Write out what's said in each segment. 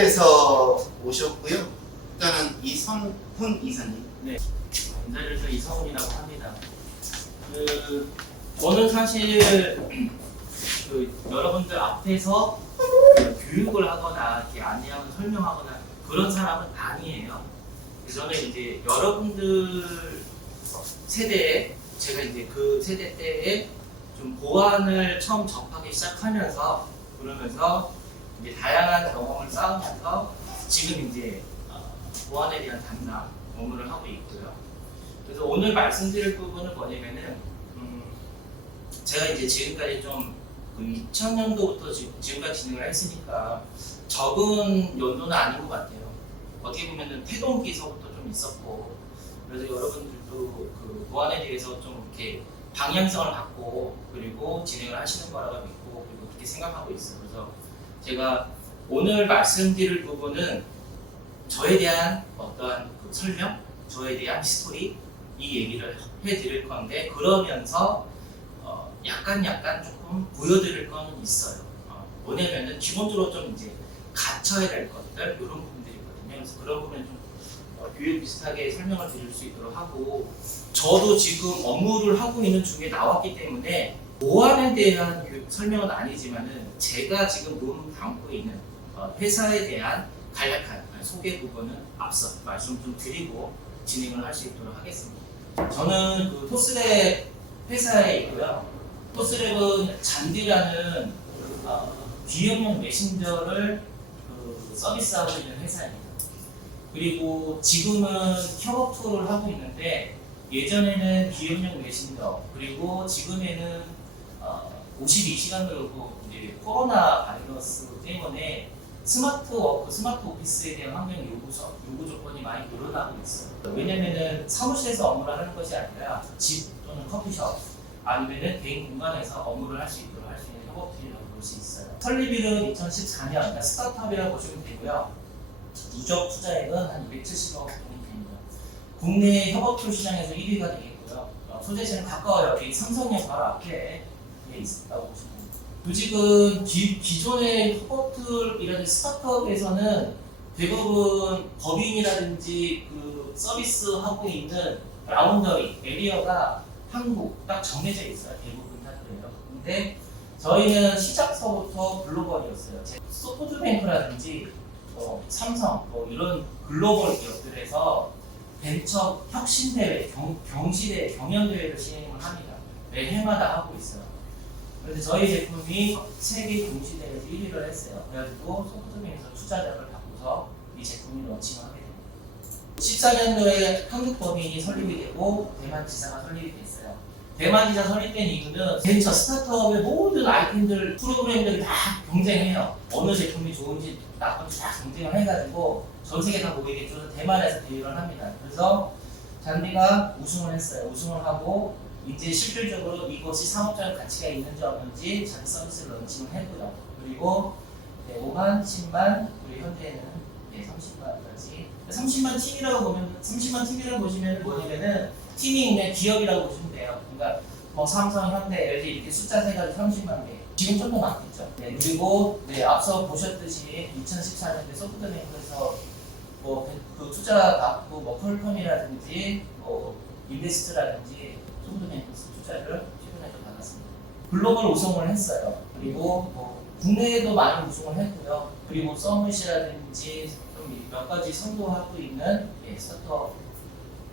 검사에서 오셨고요. 일단은 이성훈 이사님. 네, 검사에서 이성훈이라고 합니다. 저는 사실 여러분들 앞에서 교육을 하거나 이렇게 안내하거나 설명하거나 그런 사람은 아니에요. 저는 이제 여러분들 세대에 제가 이제 그 세대 때에 좀 보안을 처음 접하기 시작하면서 그러면서 이제 다양한 경험을 쌓으면서 지금 이제 보안에 대한 담당 업무를 하고 있고요. 그래서 오늘 말씀드릴 부분은 뭐냐면은 제가 이제 지금까지 좀 2000년도부터 지금까지 진행을 했으니까 적은 연도는 아닌 것 같아요. 어떻게 보면은 태동기서부터 좀 있었고, 그래서 여러분들도 그 보안에 대해서 좀 이렇게 방향성을 갖고 그리고 진행을 하시는 거라고 믿고 그리고 그렇게 생각하고 있어요. 그래서 제가 오늘 말씀드릴 부분은 저에 대한 어떠한 그 설명, 저에 대한 스토리 이 얘기를 해드릴 건데 그러면서 약간 조금 보여드릴 거는 있어요. 뭐냐면은 기본적으로 좀 이제 갖춰야 될 것들 이런 부분들이거든요. 그래서 그런 부분은 좀 교육 비슷하게 설명을 드릴 수 있도록 하고, 저도 지금 업무를 하고 있는 중에 나왔기 때문에 보안에 대한 설명은 아니지만은 제가 지금 몸 담고 있는 회사에 대한 간략한 소개 부분은 앞서 말씀 좀 드리고 진행을 할 수 있도록 하겠습니다. 저는 그 토스랩 회사에 있고요. 토스랩은 잔디라는 비영용 메신저를 서비스하고 있는 회사입니다. 그리고 지금은 협업 투어를 하고 있는데 예전에는 비영용 메신저, 그리고 지금에는 52시간으로 이제 코로나 바이러스 때문에 스마트 워크, 스마트 오피스에 대한 환경 요구 조건이 많이 늘어나고 있어요. 왜냐면은 사무실에서 업무를 하는 것이 아니라 집 또는 커피숍 아니면은 개인 공간에서 업무를 할 수 있도록 할 수 있는 협업팀이라고 볼 수 있어요. 설립일은 2014년, 그러니까 스타트업이라고 보시면 되고요. 누적 투자액은 한 270억 정도 됩니다. 국내 협업툴 시장에서 1위가 되겠고요. 소재지는 가까워요. 여기 삼성역 바로 앞에 있다고 보시면 됩니다. 조직은 기존의 협업툴이라든지 스타트업에서는 대부분 법인이라든지 그 서비스 하고 있는 라운더리 에리어가 한국 딱 정해져 있어요. 대부분 다 그래요. 근데 저희는 시작서부터 글로벌이었어요. 소프트뱅크라든지 삼성 이런 글로벌 기업들에서 벤처 혁신대회, 경시대회, 경연대회를 진행을 합니다. 매 해마다 하고 있어요. 그래서 저희 제품이 세계 경시대회에서 1위를 했어요. 그래가지고 소프트뱅크에서 투자자를 받고서 이 제품이 런칭을 하게 됩니다. 14년도에 한국법인이 설립이 되고 대만지사가 설립이 됐어요. 대만지사 설립된 이유는 벤처 스타트업의 모든 아이템들, 프로그램들이 다 경쟁해요. 어느 제품이 좋은지 나쁜지 다 경쟁을 해가지고 전 세계 다 모이겠죠. 대만에서 대회를 합니다. 그래서 잔디가 우승을 했어요. 우승을 하고 이제 실질적으로 이것이 상업적인 가치가 있는지 없는지 자기 서비스를 런칭을 했고요. 그리고 5만, 10만, 그리고 현재는 30만까지. 30만 팀이라고 보시면 뭐냐면은 팀이 있는 기업이라고 보시면 돼요. 그러니까 삼성, 현대, LG 이렇게 숫자 세 가지 30만 개. 지금 좀 더 많겠죠. 그리고 앞서 보셨듯이 2014년에 소프트뱅크에서 그 투자 받고 펄펌이라든지 인베스트라든지 소프트뱅크 투자를 최근에 좀 받았습니다. 글로벌 우승을 했어요. 그리고 국내에도 많이 우승을 했고요. 그리고 서밋이라든지 좀 몇 가지 선도하고 있는 스타트업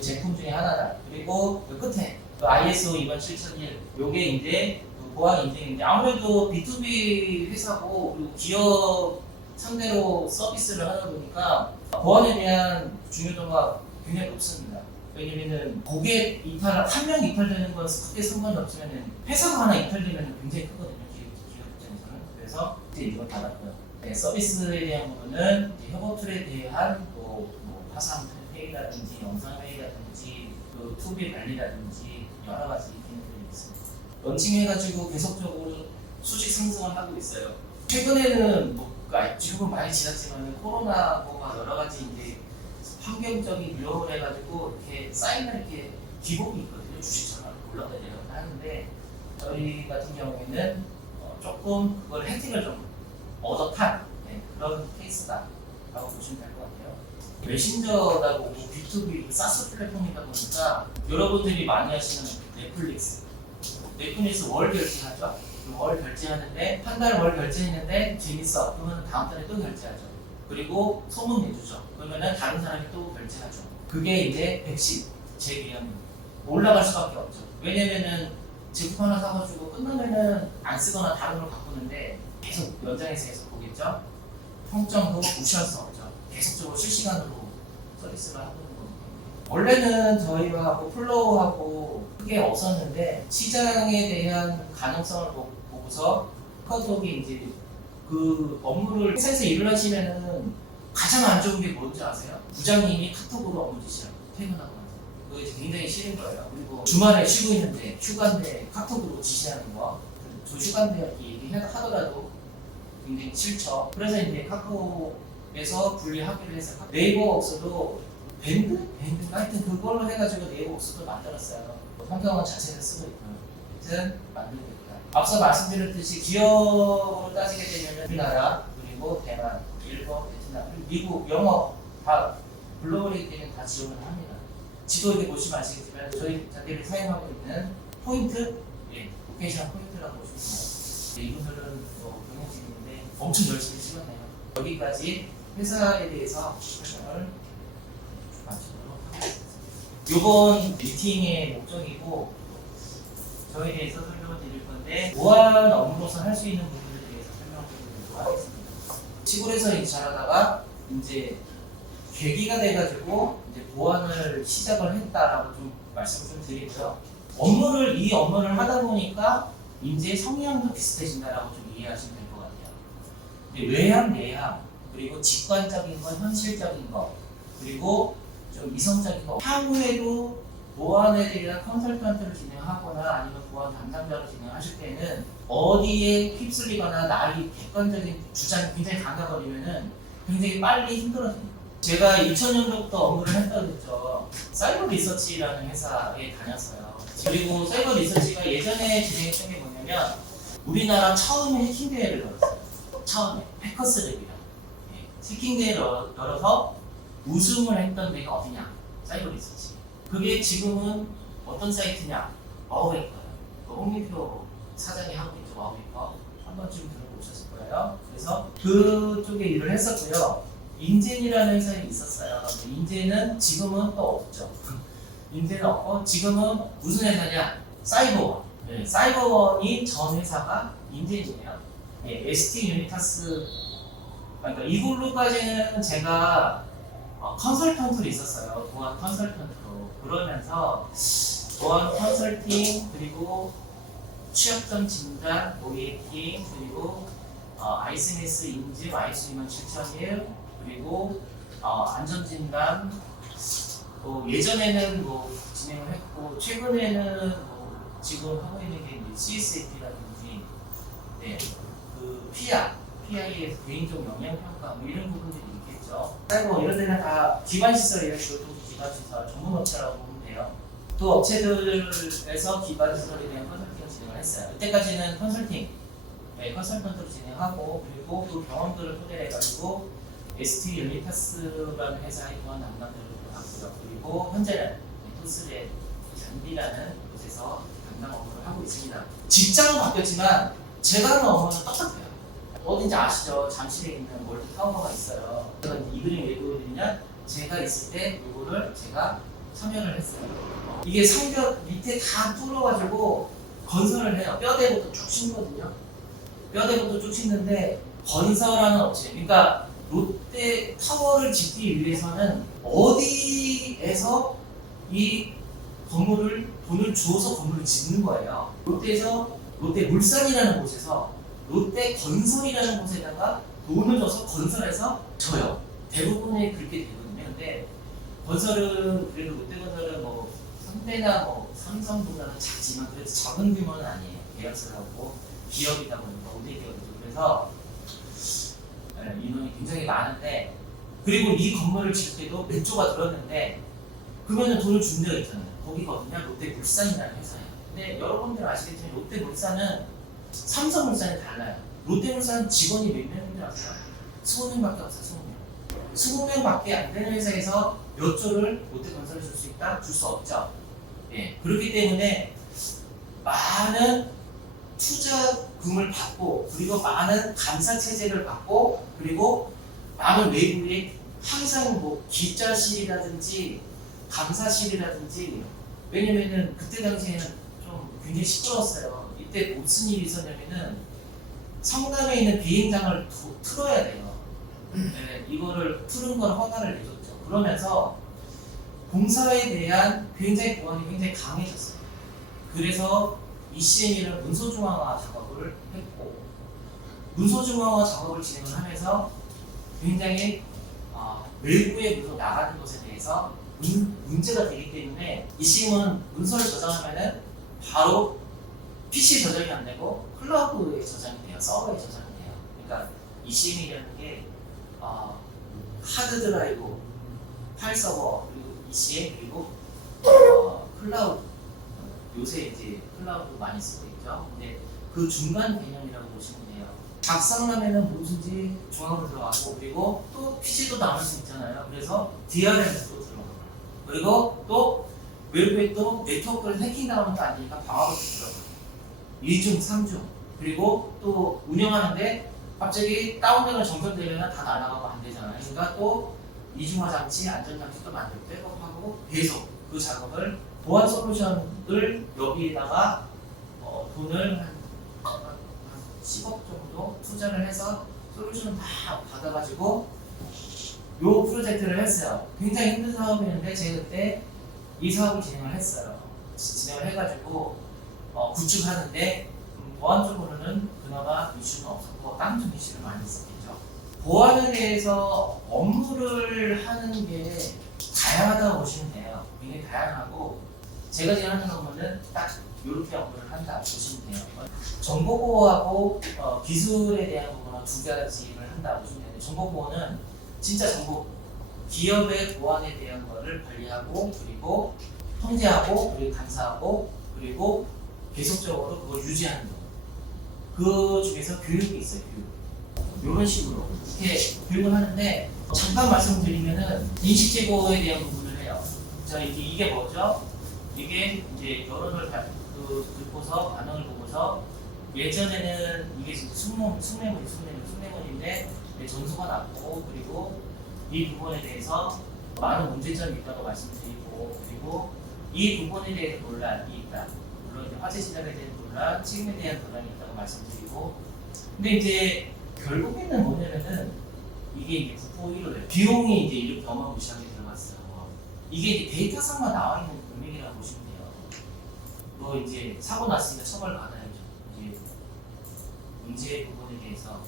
제품 중에 하나다. 그리고 그 끝에 ISO 27001 요게 이제 보안 인증인데 아무래도 B2B 회사고 그리고 기업 상대로 서비스를 하다 보니까 보안에 대한 중요도가 굉장히 높습니다. 왜냐면은 고객 이탈, 한 명 이탈되는 건 크게 상관이 없으면 회사가 하나 이탈되면 굉장히 크거든요. 기업 입장에서는. 그래서 이제 이걸 받았고요. 서비스에 대한 부분은 협업툴에 대한 화상 회의라든지 영상 회의라든지 투비 관리라든지 여러 가지 기능들이 있습니다. 런칭해가지고 계속적으로 수직 상승을 하고 있어요. 최근에는 지금은 많이 지났지만 코로나가 여러 가지 이제 환경적인 위험을 해가지고 이렇게 쌓이는 이렇게 기복이 있거든요. 주식처럼 올라가 내려가 하는데 저희 같은 경우에는 조금 그걸 혜택을 좀 얻어탄 그런 케이스다. 라고 보시면 될 것 같아요. 메신저라고 뭐 B2B 사스 플랫폼이다 보니까 여러분들이 많이 하시는 넷플릭스 월 결제하죠. 월 결제하는데 한 달 월 결제했는데 재밌어. 그러면 다음 달에 또 결제하죠. 그리고 소문 내주죠. 그러면은 다른 사람이 또 결제하죠. 그게 이제 110 제2형 올라갈 수밖에 없죠. 왜냐면은 제품 하나 사가지고 끝나면은 안 쓰거나 다른 걸 바꾸는데 계속 연장해서 계속 보겠죠. 평점도 무시할 수 없죠. 계속적으로 실시간으로 서비스를 하고 있는 거니까. 원래는 저희하고 플로우하고 크게 없었는데 시장에 대한 가능성을 보고서 카카오톡이 이제 그 업무를 회사에서 일을 하시면은 가장 안 좋은 게 뭔지 아세요? 부장님이 카톡으로 업무 지시하고 퇴근하고 나서 그게 굉장히 싫은 거예요. 그리고 주말에 쉬고 있는데 휴가인데 카톡으로 지시하는 거, 저 휴가인데 이렇게 얘기하더라도 굉장히 싫죠. 그래서 이제 카카오에서 분리하기로 해서 네이버 없어도 밴드인가 하여튼 그걸로 해가지고 네이버 없어도 만들었어요. 성경원 자체를 쓰고 있고요. 하여튼 만들고 있다. 앞서 말씀드렸듯이 기업으로 따지게 되면 우리나라 그리고 대만, 일본, 베트남, 그리고 미국, 영어 다 글로벌이기 때문에 다 지원을 합니다. 지도 이렇게 보시면 아시겠지만 저희들이 사용하고 있는 포인트, 로케이션 포인트라고 보시면 돼요. 이분들은 뭐 경영진인데 엄청 열심히 찍었네요. 여기까지 회사에 대해서 설명을 마치도록 하겠습니다. 이번 미팅의 목적이고 저에 대해서 설명을 드릴 건데 보안 업무로서 할 수 있는 부분에 대해서 설명을 드리도록 하겠습니다. 시골에서 이제 잘하다가 이제 계기가 돼가지고 이제 보안을 시작을 했다라고 좀 말씀을 좀 드리고요. 이 업무를 하다 보니까 이제 성향도 비슷해진다라고 좀 이해하시면 될 것 같아요. 이제 외향, 내향, 그리고 직관적인 것, 현실적인 것, 그리고 좀 이성적인 것. 향후에도 보안에 대한 컨설턴트를 진행하거나 아니면 보안 담당자를 진행하실 때는 어디에 휩쓸리거나 나의 객관적인 주장이 굉장히 강해버리면은 굉장히 빨리 힘들어집니다. 제가 2000년도부터 업무를 했다고 했죠. 사이버 리서치라는 회사에 다녔어요. 그리고 사이버 리서치가 예전에 진행했던 게 뭐냐면 우리나라 처음에 해킹 대회를 열었어요. 처음에 해커스랩이라 해킹 대회를 열어서 우승을 했던 데가 어디냐? 사이버 리서치. 그게 지금은 어떤 사이트냐? 와우메이커예요. 홍민표 사장이 하고 있죠. 와우메이커. 한 번쯤 들어보셨을 거예요. 그래서 그쪽에 일을 했었고요. 인젠이라는 회사에 있었어요. 인젠은 지금은 또 없죠. 인젠은 없고 지금은 무슨 회사냐? 사이버원. 사이버원이 전 회사가 인젠이에요. ST 유니타스. 그러니까 이걸로까지는 제가 컨설턴트로 있었어요. 보안 컨설턴트로. 그러면서 보안 컨설팅 그리고 취약점 진단, 모니터링 그리고 ISMS 인증, ISO 27001 그리고 안전진단 예전에는 뭐 진행을 했고 최근에는 뭐 지금 하고 있는 게 CSAP라든지 그 PI에서 개인적 영향평가 뭐 이런 부분들이 있겠죠. 그리고 이런 데는 다 기반 시설이에요. 교통기 기반 시설 전문 업체라고 보면 돼요. 또 업체들에서 기반 시설에 대한 컨설팅을 진행을 했어요. 이때까지는 컨설턴트로 진행하고 그리고 그 경험들을 토대로 해가지고 ST 유니타스라는 회사의 보안 담당자를 맡고요. 그리고 현재는 토스레 잔디라는 곳에서 담당 업무를 하고 있습니다. 직장은 바뀌었지만 제가 하는 업무는 똑같아요. 어딘지 아시죠? 잠실에 있는 월드 타워가 있어요. 제가 이 그림 왜 보여드리냐? 제가 있을 때 이거를 제가 참여를 했어요. 이게 상벽 밑에 다 뚫어가지고 건설을 해요. 뼈대부터 쭉 심거든요. 뼈대부터 쭉 심는데 건설하는 업체, 그러니까 롯데 타워를 짓기 위해서는 어디에서 이 건물을 돈을 주어서 건물을 짓는 거예요. 롯데 물산이라는 곳에서 롯데 건설이라는 곳에다가 돈을 줘서 건설해서 줘요. 대부분이 그렇게 되거든요. 근데 건설은 그래도 롯데건설은 뭐 선대나 뭐 삼성보다는 작지만 그래도 작은 규모는 아니에요. 계약서를 하고 기업이다 보니까 5대 기업이죠. 그래서 인원이 굉장히 많은데 그리고 이 건물을 지을 때도 몇 조가 들었는데 그러면은 돈을 준 데가 있잖아요. 거기가 어디냐? 롯데물산이라는 회사예요. 근데 여러분들 아시겠지만 롯데물산은 삼성물산이 달라요. 롯데물산 직원이 몇 명인지 아세요? 20명밖에 없어요. 20명밖에 안 되는 회사에서 몇 조를 롯데 건설에 줄 수 있다? 줄 수 없죠. 예, 그렇기 때문에 많은 투자금을 받고 그리고 많은 감사 체제를 받고 그리고 많은 외부에 항상 뭐 기자실이라든지 감사실이라든지 왜냐면은 그때 당시에는 좀 굉장히 시끄러웠어요. 이때 무슨 일이 있었냐면은 성남에 있는 비행장을 틀어야 돼요. 네, 이거를 틀은 건 허가를 내줬죠. 그러면서 공사에 대한 굉장히 보안이 굉장히 강해졌어요. 그래서 ECM이라는 문서중앙화 작업을 했고 문서중앙화 작업을 진행을 하면서 굉장히 외부에 문서 나가는 것에 대해서 문제가 되기 때문에 ECM은 문서를 저장하면은 바로 PC 저장이 안 되고 클라우드에 저장이 돼요. 서버에 저장이 돼요. 그러니까 ECM이라는 게 하드 드라이브, 파일 서버, 그리고 ECM 그리고 클라우드 요새 이제 클라우드 많이 쓰고 있죠. 근데 그 중간 개념이라고 보시면 돼요. 작성하면은 뭐든지 중앙으로 들어가고 그리고 또 PC도 남을 수 있잖아요. 그래서 DRM도 들어가고 그리고 또 외부에 또 네트워크를 해킹당하는 거 아니니까 방어도 들어가고 2중, 3중 그리고 또 운영하는데 갑자기 다운되거나 정전되면 다 날아가고 안 되잖아요. 그러니까 또 이중화 장치, 안전 장치도 만들고 백업하고 계속 그 작업을 보안 솔루션을 여기에다가 돈을 한 10억 정도 투자를 해서 솔루션을 다 받아가지고 요 프로젝트를 했어요. 굉장히 힘든 사업이었는데 제가 그때 이 사업을 진행을 했어요. 진행을 해가지고 구축하는데 보안적으로는 그나마 이슈는 없었고 다른 좀 이슈를 많이 있었겠죠. 보안에 대해서 업무를 하는 게 다양하다고 보시면 돼요. 굉장히 다양하고 제가 지금 하는 업무는 딱 이렇게 업무를 한다 보시면 돼요. 정보보호하고 기술에 대한 부분은 두 가지를 한다 보시면 돼요. 정보보호는 진짜 정보 기업의 보안에 대한 거를 관리하고 그리고 통제하고 그리고 감사하고 그리고 계속적으로 그걸 유지하는 거. 그 중에서 교육이 있어요. 교육. 이런 식으로 이렇게 교육을 하는데 잠깐 말씀드리면은 인식 제고에 대한 부분을 해요. 자 이게 뭐죠? 이게 이제 여론을 듣고서 반응을 보고서 예전에는 이게 지금 숙매물인데 전수가 났고 그리고 이 부분에 대해서 많은 문제점이 있다고 말씀드리고 그리고 이 부분에 대해서 논란이 있다. 물론 이제 화재 시작에 대한 논란, 책임에 대한 논란이 있다고 말씀드리고 근데 이제 결국에는 뭐냐면은 이게 이제 국보 1호래 비용이 이제 이렇게 어마무시하게 들어갔어요. 이게 이제 데이터상만 나와 있는 금액이라고 보시면 돼요. 뭐 이제 사고 났으니까 처벌 받아야죠. 이제 문제 부분에 대해서.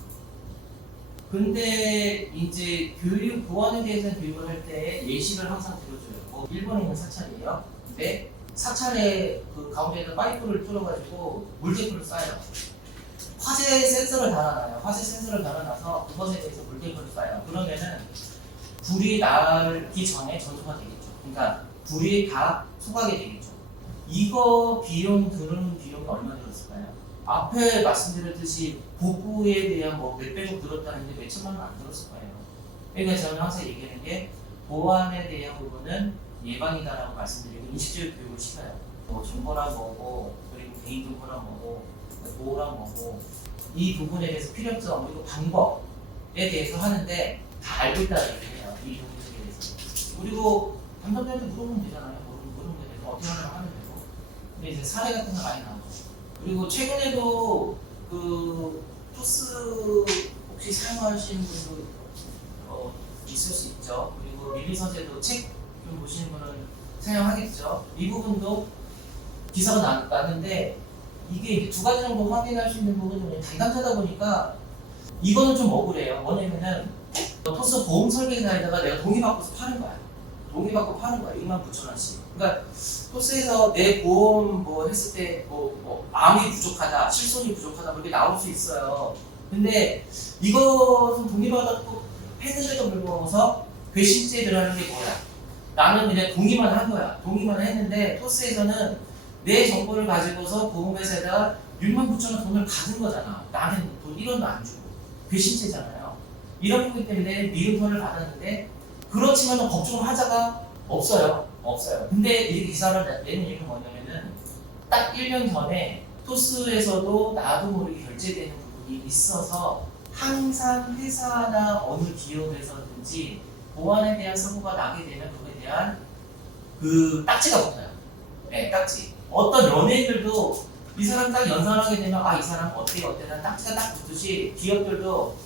근데 이제 교육 보안에 대해서 교육을 할 때 예시를 항상 들어줘요. 뭐 일본에 있는 사찰이에요. 근데 사찰에 그 가운데에다 파이프를 뚫어가지고 물테이프를 쏴요. 화재 센서를 달아놔요. 화재 센서를 달아놔서 그것에 대해서 물테이프를 쏴요. 그러면은 불이 나기 전에 전소가 되겠죠. 그러니까 불이 다 소각이 되겠죠. 이거 비용 드는 비용이 얼마 들었을까요? 앞에 말씀드렸듯이 복구에 대한 뭐 몇백억 들었다는데 몇천만 원 안 들었을 거예요. 그러니까 저는 항상 얘기하는 게 보안에 대한 부분은 예방이다라고 말씀드리고 인식적 교육을 시켜요. 뭐 정보란 뭐고 그리고 개인정보란 뭐고 보호란 뭐고 이 부분에 대해서 필요점 그리고 방법에 대해서 하는데 다 알고 있다는 얘기예요. 이 부분에 대해서. 그리고 담당자한테 물어보면 되잖아요. 물어보면 되고 어떻게 하면 되고. 근데 이제 사례 같은 거 많이 나오죠. 그리고 최근에도 그 토스 혹시 사용하시는 분도 있을 수 있죠. 그리고 미리 서재도 책 좀 보시는 분은 사용하겠죠. 이 부분도 기사가 났는데 이게 이제 두 가지 정도 확인할 수 있는 부분이 담당자다 보니까 이거는 좀 억울해요. 뭐냐면은 토스 보험 설계사에다가 내가 동의받고서 파는 거야. 동의받고 파는 거야. 29,000원씩. 그러니까 토스에서 내 보험 뭐 했을 때 뭐 암이 부족하다, 실손이 부족하다 그렇게 나올 수 있어요. 근데 이것은 동의받았고 했는데도 불구하고서 괘씸죄 들어가는 게 뭐야? 나는 그냥 동의만 한 거야. 동의만 했는데 토스에서는 내 정보를 가지고서 보험회사에다가 69,000원 돈을 받은 거잖아. 나는 돈 1원도 안 주고 괘씸죄잖아요. 이런 부분 때문에 미흡을 받았는데 그렇지만 걱정하자가 없어요. 근데 이 기사를 내는 이유는 뭐냐면은 딱 1년 전에 토스에서도 나도 모르게 결제되는 부분이 있어서 항상 회사나 어느 기업에서든지 보안에 대한 사고가 나게 되면 그거에 대한 그 딱지가 붙어요. 네, 딱지. 어떤 연예인들도 이 사람 딱 연상하게 되면 이 사람 어때라는 딱지가 딱 붙듯이 기업들도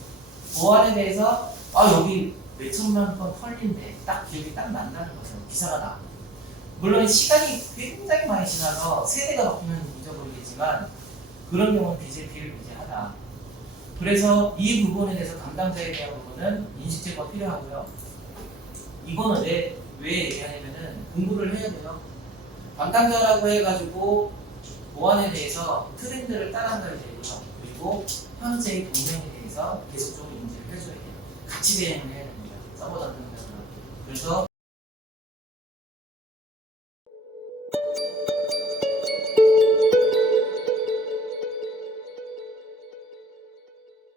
보안에 대해서 여기 몇천만 건 털린데 딱 기억이 딱 난다는 거죠. 기사가 나고. 물론 시간이 굉장히 많이 지나서 세대가 바뀌면 잊어버리겠지만 그런 경우는 비일비재하다. 그래서 이 부분에 대해서 담당자에 대한 부분은 인식 제거가 필요하고요. 이거는 왜 얘기하냐면은 공부를 해야 돼요. 담당자라고 해가지고 보안에 대해서 트렌드를 따라가야 되고요. 그리고 현재의 동향에 대해서 계속적으로 인지를 해줘야 돼요. 같이 대응을 해야 됩니다. 서버 담당자랑